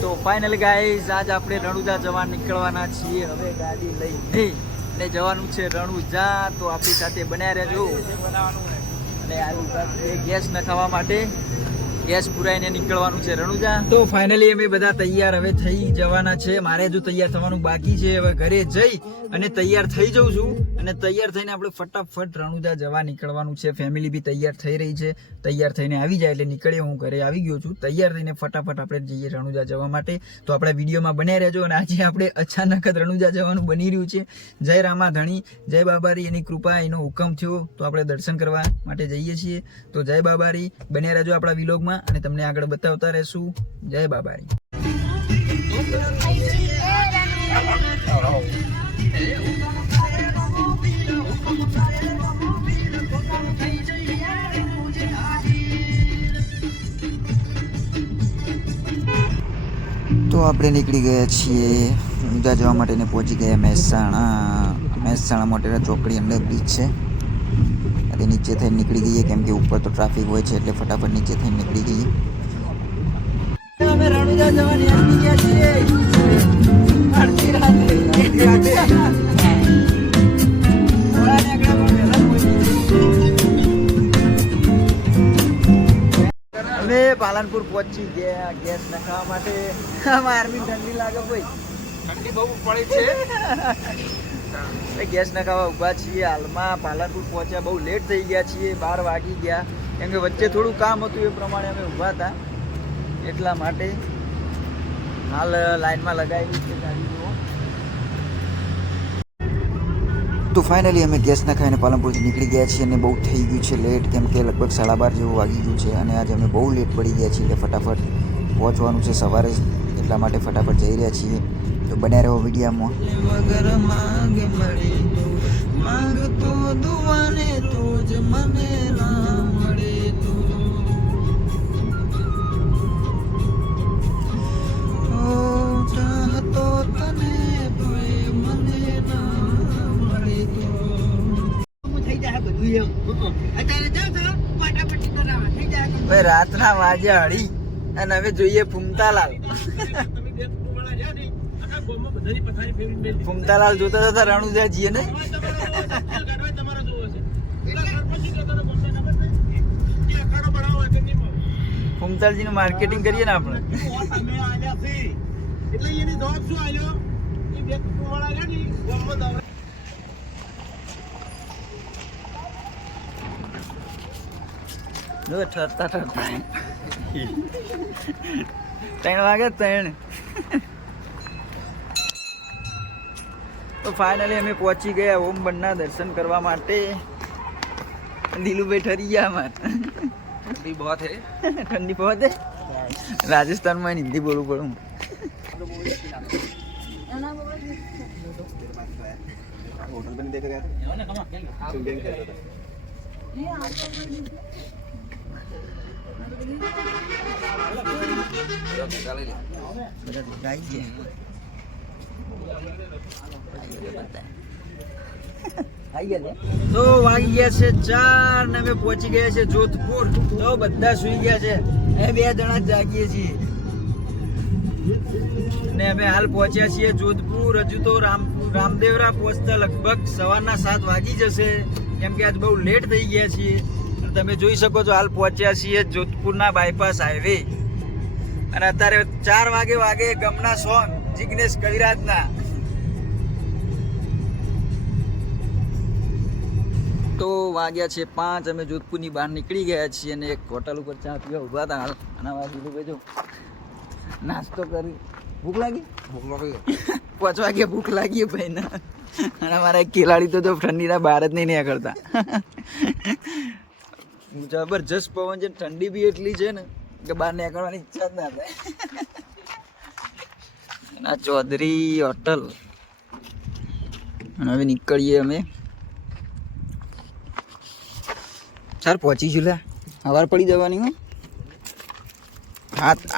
તો finally guys આજ આપણે રણુજા જવા નીકળવાના છીએ. હવે ગાડી લઈને ને જવાનું છે રણુજા. તો આપણી સાથે બન્યા રહેજો. અને આ ગેસ નખાવવા માટે ગેસ પુરાઈને નીકળવાનું છે રણુજા. તો ફાઇનલી અમે બધા તૈયાર હવે થઈ જવાના છે. મારે હજુ તૈયાર થવાનું બાકી છે. હવે ઘરે જઈ અને તૈયાર થઈ જઉં છું અને તૈયાર થઈને આપણે ફટાફટ રણુજા જવા નીકળવાનું છે. ફેમિલી બી તૈયાર થઈ રહી છે. તૈયાર થઈને આવી જાય એટલે નીકળીએ. હું ઘરે આવી ગયો છું. તૈયાર થઈને ફટાફટ આપણે જઈએ રણુજા જવા માટે. તો આપણા વિડીયોમાં બન્યા રહેજો. અને આજે આપણે અચાનક જ રણુજા જવાનું બની રહ્યું છે. જય રામાધણી, જય બાબારી, એની કૃપા, એનો હુકમ થયો તો આપણે દર્શન કરવા માટે જઈએ છીએ. તો જય બાબારી, બન્યા રહેજો આપણા વિલોગમાં અને તમને આગળ બતાવતા રહેશું. જય બાબારી. તો આપણે નીકળી ગયા છીએ ઊંઝા જવા માટે ને પહોંચી ગયા મહેસાણા મોટેરા ચોકડી અંદર બીચ છે. એટલે નીચે થઈને નીકળી ગઈએ કેમ કે ઉપર તો ટ્રાફિક હોય છે એટલે ફટાફટ નીચે થઈને નીકળી ગઈએ. અમે રણુજા જવા નીકળી ગયા છીએ. અડધી રાતે અમે પાલનપુર પહોંચી ગયા ગેસ નખાવવા માટે. આર્મી ઠંડી લાગે ભાઈ, ઠંડી બહુ પડે છે. ગેસ નખાવવા ઊભા છીએ. હાલમાં પાલનપુર પહોંચ્યા બહુ લેટ થઈ ગયા છીએ. 12 વાગી ગયા કેમ કે વચ્ચે થોડું કામ હતું એ પ્રમાણે અમે ઊભા હતા એટલા માટે. હાલ લાઈનમાં લગાવેલી છે ગાડીઓ. તો ફાઇનલી અમે ગેસ નખાઈને પાલનપુરથી નીકળી ગયા છીએ અને બહુ થઈ ગયું છે લેટ કેમ કે લગભગ 12:30 જેવું વાગી ગયું છે. અને આજે અમે બહુ લેટ પડી ગયા છીએ એટલે ફટાફટ પહોંચવાનું છે સવારે જ. એટલા માટે ફટાફટ જઈ રહ્યા છીએ. તો બન્યા રહો વિડીયામાં. વગર માંગ મળી તો માંગતો દુવાને તો જ મને ના મળે તો ચાહતો તને તોય મને ના મળે તો થઈ જાય બધું એમ. અત્યારે જાવ છો પાટાપટ્ટી કરાવવા થઈ જાય. ભાઈ રાતના વાગ્યા 2:30 અને હવે જોઈએ ફૂમતાલાલ. ફૂમતાલાલ જોતા હતા રણુજા જઈએ ને. ફૂમતાલજી નું માર્કેટિંગ કરીએ ને આપણે. ઠરતા 3 વાગે 3. તો ફાઇનલી અમે પહોંચી ગયા ઓમ બનના દર્શન કરવા માટે. દિલુભાઈ ઠરી ગયા અમારે. ઠંડી બહુ છે. ઠંડી બહુ છે. રાજસ્થાનમાં હિન્દી બોલવું પડું. होटल पे नहीं देख रहे તો વાગી ગયા છે 4 ને અમે પહોંચી ગયા છે જોધપુર. તો બધા સુઈ ગયા છે, અમે 2 જણા જ જાગીએ છીએ ને અમે હાલ પહોંચ્યા છીએ જોધપુર. હજુ તો રામદેવરા પહોંચતા લગભગ સવારના 7 વાગી જશે કેમ કે આજ બહુ લેટ થઈ ગયા છીએ. તમે જોઈ શકો છો હાલ પહોંચ્યા છીએ જોધપુરના બાયપાસ હાઈવે અને અત્યારે 4 વાગે ગમના સોંગ જિગ્નેશ કવિરાજના. તો વાગ્યા છે 5. અમે જોધપુરની બહાર નીકળી ગયા છીએ અને એક હોટલ ઉપર ચા પીવા ઉભા હતા. હાલ આના વાગી જો નાસ્તો કરી. ભૂખ લાગી 5 વાગે ભૂખ લાગી ભાઈ ને. અને અમારા ખેલાડી તો ઠંડીના બહાર જ નહીં નીકળતા. જબરજસ્ત પવન છે, ઠંડી બી એટલી છે ને કે બહાર નીકળવાની ઈચ્છા જ ના થાય. આ ચૌધરી હોટલ. અને હવે નીકળીએ અમે. ચાર પહોંચીશું લે, સવાર પડી જવાની. હું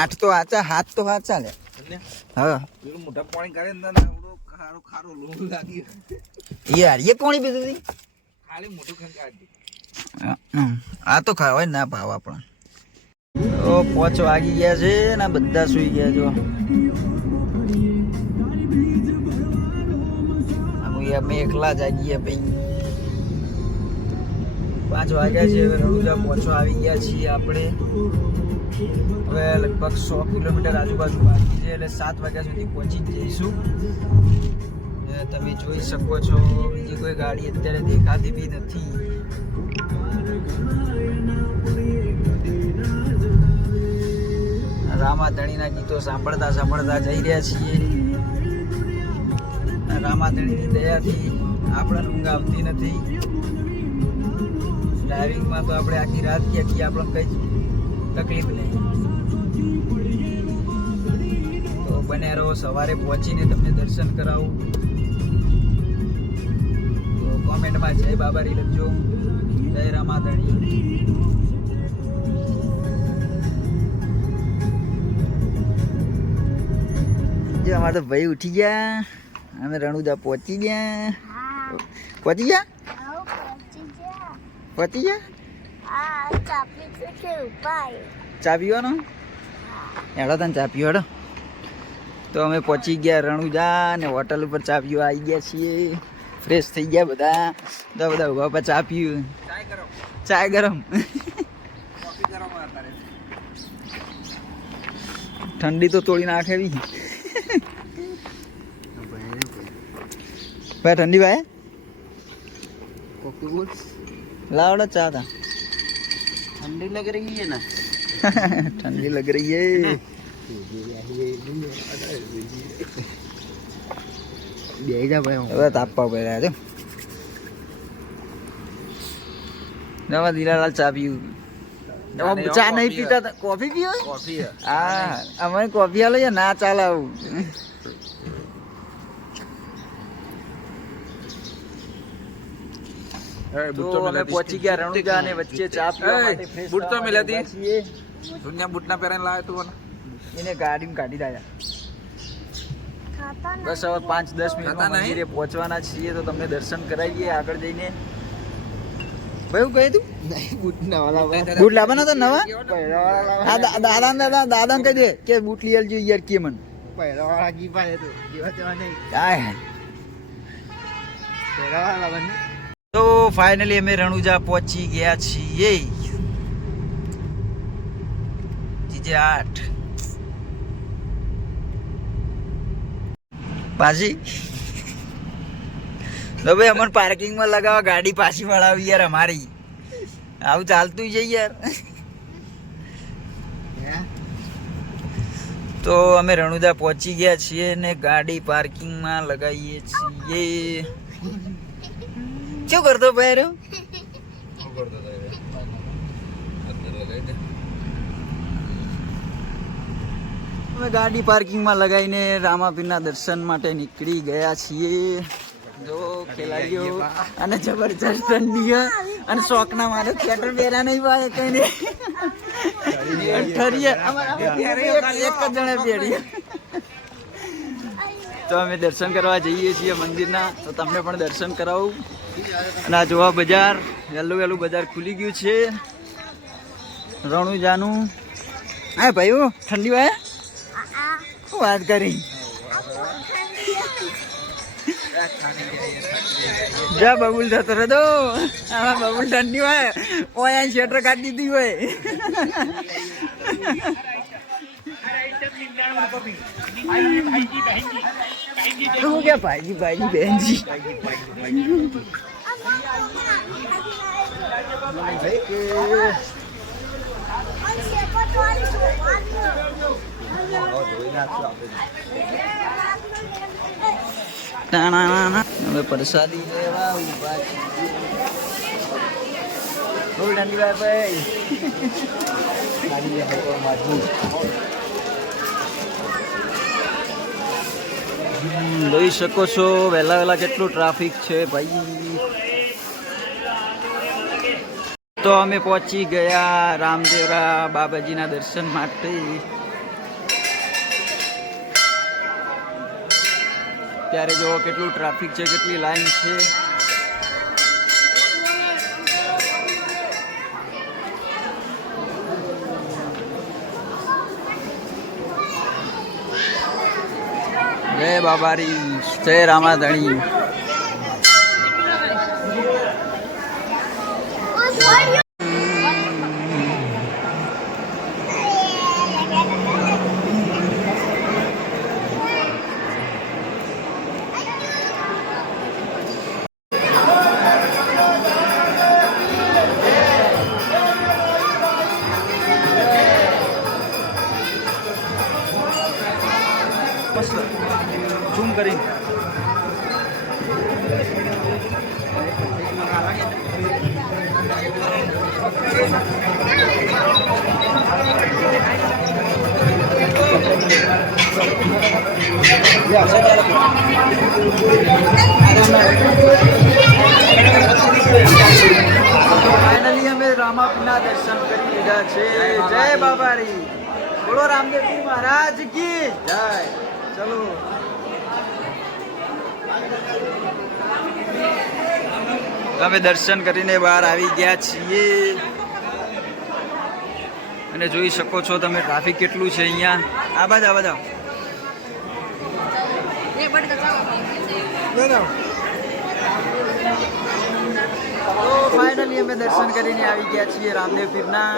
8 તો આચા, 7 તો આચા લે. હા મોટા પાણી કાઢે ને ખારો ખારો લોહી લાગી યાર. એ કોણી પીધું હતી ખાલી મોટું ખાન કાઢી. આ તો ખાવાય ના ભાવ આપણે તો 5 વાગી ગયા છે ને બધા સુઈ ગયા જો અમે એકલા જાગીએ ભાઈ 5 વાગ્યા છે હવે રણુજા પહોંચવા આવી ગયા છીએ આપણે હવે લગભગ 100 કિલોમીટર આજુબાજુ બાકી છે એટલે 7 વાગ્યા સુધી પહોંચી જ જઈશું તમે જોઈ શકો છો બીજી કોઈ ગાડી અત્યારે દેખાતી બી નથી રામાધણીના ગીતો સાંભળતા સાંભળતા જઈ રહ્યા છીએ રામાધણીની દયાથી આપણને ઊંઘ આવતી નથી ડ્રાઇવિંગમાં તો આપણે આખી રાત કે આપણને કંઈ તકલીફ નહીં તો બને રહો સવારે પહોંચીને તમને દર્શન કરાવું તો કોમેન્ટમાં જય બાબારી લખજો જય રામાધણી જો અમારે તો ભાઈ ઉઠી ગયા અમે રણુજા પહોંચી ગયા પહોંચી ગયા ચા પીવાનો હેડો તને ચા પીવો હેડો તો અમે પહોંચી ગયા રણુજા ને હોટલ ઉપર ચા પીવા આવી ગયા છીએ ફ્રેશ થઈ ગયા બધા બધા ઉભા પર ચા પીવું ચાય ગરમ ઠંડી તો તોડી નાખે બી ભાઈ ઠંડી ભાઈ लावड़ा चाहता ठंडी लग रही है ना ठंडी लग रही है तापा पड़ा जो नवा दीलालाल चा पीयू चा नहीं पीता था कॉफी पियो कॉफी हाँ हमें कॉफी आलो या ना चाला तो અમે પહોંચી ગયા રણુજા અને વચ્ચે ચા પીવા માટે ફ્રેશ બૂટ તો મિલાતી છીએ દુનિયા બૂટ ના પહેરીને લાવ્યો તું એને ગાડીમાં કાઢી દાયા બસ હવે 5-10 મિનિટમાં મંદિરે પહોંચવાના છીએ તો તમને દર્શન કરાવીએ આગળ જઈને ભાઈ કહી તું બૂટ લાવવાના તો નવા દાદા કહી દે કે બૂટ લઈ આવજો યાર કે મન પહેરવાળા કી પાડે તો જેવા તેવા નહીં કાય પહેરવાળા તો ફાઇનલી અમે રણુજા પહોંચી ગયા છીએ જીજે 8 પાછી તો ભાઈ અમને પાર્કિંગમાં લગાવો ગાડી પાછી વળાવી યાર અમારી આવું ચાલતું છે યાર તો અમે રણુજા પહોંચી ગયા છીએ ને ગાડી પાર્કિંગમાં લગાવીએ છીએ શું કરતો ભાઈ અમે ગાડી પાર્કિંગમાં લગાવીને રામાપીરના દર્શન માટે નીકળી ગયા છીએ જો ખેલાડીઓ અને જબરજસ્ત ઠંડી અને શોખના મારે થિયેટર પહેર્યા નહીં ભાઈ કઈ નહીં ઠરીએ એક જ જણે પહેરીએ તો અમે દર્શન કરવા જઈએ છીએ મંદિરના તો તમને પણ દર્શન કરાવું અને આ જોવા બજાર વહેલું બજાર ખુલી ગયું છે રણુજાનું હા ભાઈ ઠંડી ભાઈ શું વાત કરી જા બબુલ થતો રહેતો આમાં બબુલ ઠંડી હોય ઓય સ્વેટર કાઢી દીધી હોય શું કે ભાઈજી બહેનજી હવે પ્રસાદી લેવા ઉભા ભાઈ જોઈ શકો છો વહેલા કેટલું ટ્રાફિક છે ભાઈ તો અમે પહોંચી ગયા રામદેવરા બાબાજીના દર્શન માટે ત્યારે જો કેટલું ટ્રાફિક છે કેટલી લાઈન છે જય બાબારી, જય રામાધણી. ઝૂમ કરી ફાઇનલી અમે રામાપીના દર્શન કરી લીધા છે. જય બાબારી, બોલો રામદેવજી મહારાજ કી જય. ચલો અમે દર્શન કરીને બહાર આવી ગયા છીએ અને જોઈ શકો છો તમે ટ્રાફિક કેટલું છે અહીંયા. આ બાજુ તો ફાઇનલી અમે દર્શન કરીને આવી ગયા છીએ રામદેવ પીરના.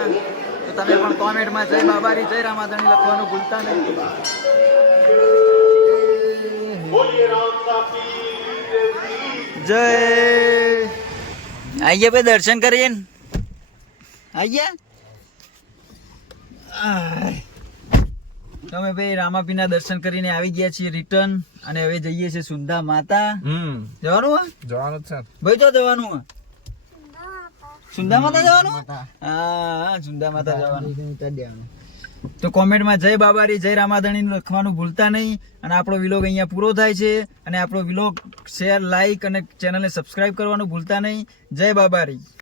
તો તમે પણ કોમેન્ટમાં જય બાબારી, જય રામાધણી લખવાનું ભૂલતા નહીં. જય આઈએ ભાઈ, દર્શન કરીએ ને આઈએ. તમે ભાઈ રામાપીના દર્શન કરીને આવી ગયા છીએ રિટર્ન, અને હવે જઈએ છીએ સુંદા માતા. જવાનું જવાનું છે ભાઈ, તો જવાનું સુંદા માતા જવાનું. હા, સુંદા માતા જવાનું. તો કોમેન્ટમાં જય બાબારી, જય રામાધણી લખવાનું ભૂલતા નહીં. અને આપણો વિલોગ અહીંયા પૂરો થાય છે. અને આપણો વિલોગ શેર, લાઈક અને ચેનલને સબસ્ક્રાઇબ કરવાનું ભૂલતા નહીં. જય બાબારી.